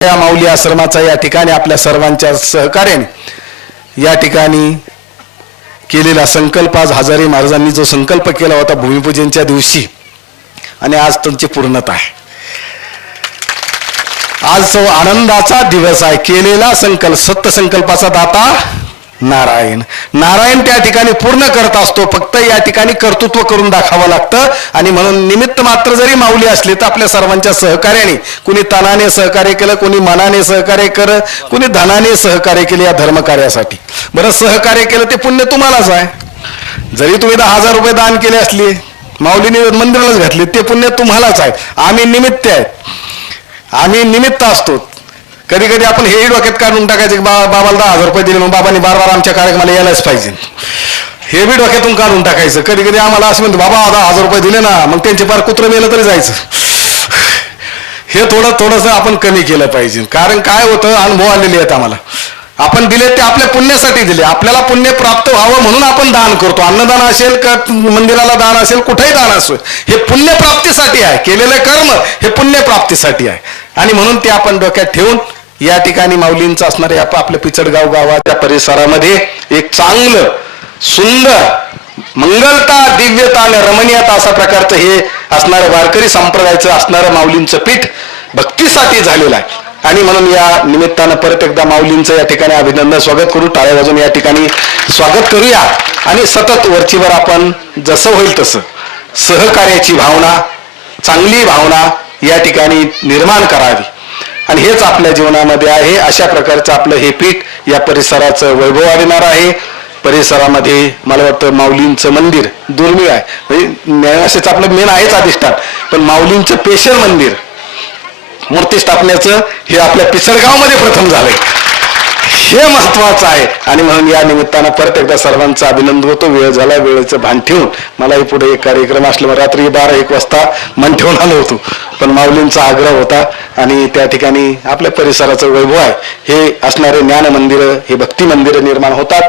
या माऊली आश्रमाचा या ठिकाणी आपल्या सर्वांच्या सहकार्याने या ठिकाणी केलेला संकल्प, आज हजारे महाराजांनी जो संकल्प केला होता भूमिपूजनच्या दिवशी, आणि आज तुमची पूर्णता आहे. आज तो आनंदाचा दिवस आहे. केलेला संकल्प, सत्य संकल्पाचा दाता नारायण. नारायण त्या ठिकाणी पूर्ण करत असतो, फक्त या ठिकाणी कर्तृत्व करून दाखवावं लागतं. आणि म्हणून निमित्त मात्र जरी माऊली असली तर आपल्या सर्वांच्या सहकार्याने, कुणी तनाने सहकार्य केलं, कुणी मनाने सहकार्य केलं, कुणी धनाने सहकार्य केले या धर्मकार्यासाठी. बरं, सहकार्य केलं ते पुण्य तुम्हालाच आहे. जरी तुम्ही 10,000 रुपये दान केले असले, माऊलीने मंदिरालाच घातले, ते पुण्य तुम्हालाच आहे. आम्ही निमित्त आहेत, आम्ही निमित्त असतो. कधी कधी आपण हे डोक्यात काढून टाकायचे की बाबाला 10,000 रुपये दिले मग बाबांनी बार आमच्या कार्यक्रमाला यायलाच पाहिजे, हे बी डोक्यातून काढून टाकायचं. कधी कधी आम्हाला असं म्हणतो, बाबा 10,000 रुपये दिले ना, मग त्यांचे पार कुत्रं मेलं तरी जायचं. हे थोडंसं आपण कमी केलं पाहिजे. कारण काय होतं, अनुभव आलेले आहेत आम्हाला. आपण दिले ते आपल्या पुण्यासाठी दिले, आपल्याला पुण्य प्राप्त व्हावं म्हणून आपण दान करतो. अन्नदान असेल का मंदिराला दान असेल, कुठेही दान असेल, हे पुण्य प्राप्तीसाठी आहे. केलेलं कर्म हे पुण्य प्राप्तीसाठी आहे. आणि म्हणून ते आपण डोक्यात ठेवून या ठिकाणी माऊलींचं असणारे आपल्या पिचडगाव गावाच्या परिसरामध्ये एक चांगलं, सुंदर, मंगलता, दिव्यता आणि रमणीयता अशा प्रकारचं हे असणारं वारकरी संप्रदायाचं असणारं माऊलींचं पीठ भक्तीसाठी झालेलं आहे. आणि म्हणून या निमित्तानं परत एकदा माऊलींचं या ठिकाणी अभिनंदन, स्वागत करू, टाळ्या वाजून या ठिकाणी स्वागत करूया. आणि सतत वरचीवर आपण जसं होईल तसं सहकार्याची भावना, चांगली भावना या ठिकाणी निर्माण करावी. आणि हेच आपल्या जीवनामध्ये आहे. अशा प्रकारचं आपलं हे पीठ या परिसराचं वैभव वाढणार आहे. परिसरामध्ये मला वाटतं माऊलींचं मंदिर दुर्मिळ आहे. म्हणजे असेच आपलं मेन आहेच अधिष्ठान, पण माऊलींचं स्पेशल मंदिर मूर्ती स्थापनेचं हे आपल्या पिचडगावमध्ये प्रथम झालंय, हे महत्वाचं आहे. आणि म्हणून या निमित्तानं परत एकदा सर्वांचं अभिनंदन होतो. वेळ झाला, वेळेचं भान ठेवून मलाही पुढे एक कार्यक्रम असल्यामुळे रात्री 12-1 वाजता मन ठेवून आलो होतो, पण माऊलींचा आग्रह होता. आणि त्या ठिकाणी आपल्या परिसराचं वैभव आहे. हे असणारे ज्ञान मंदिरं, हे भक्ती मंदिरं निर्माण होतात.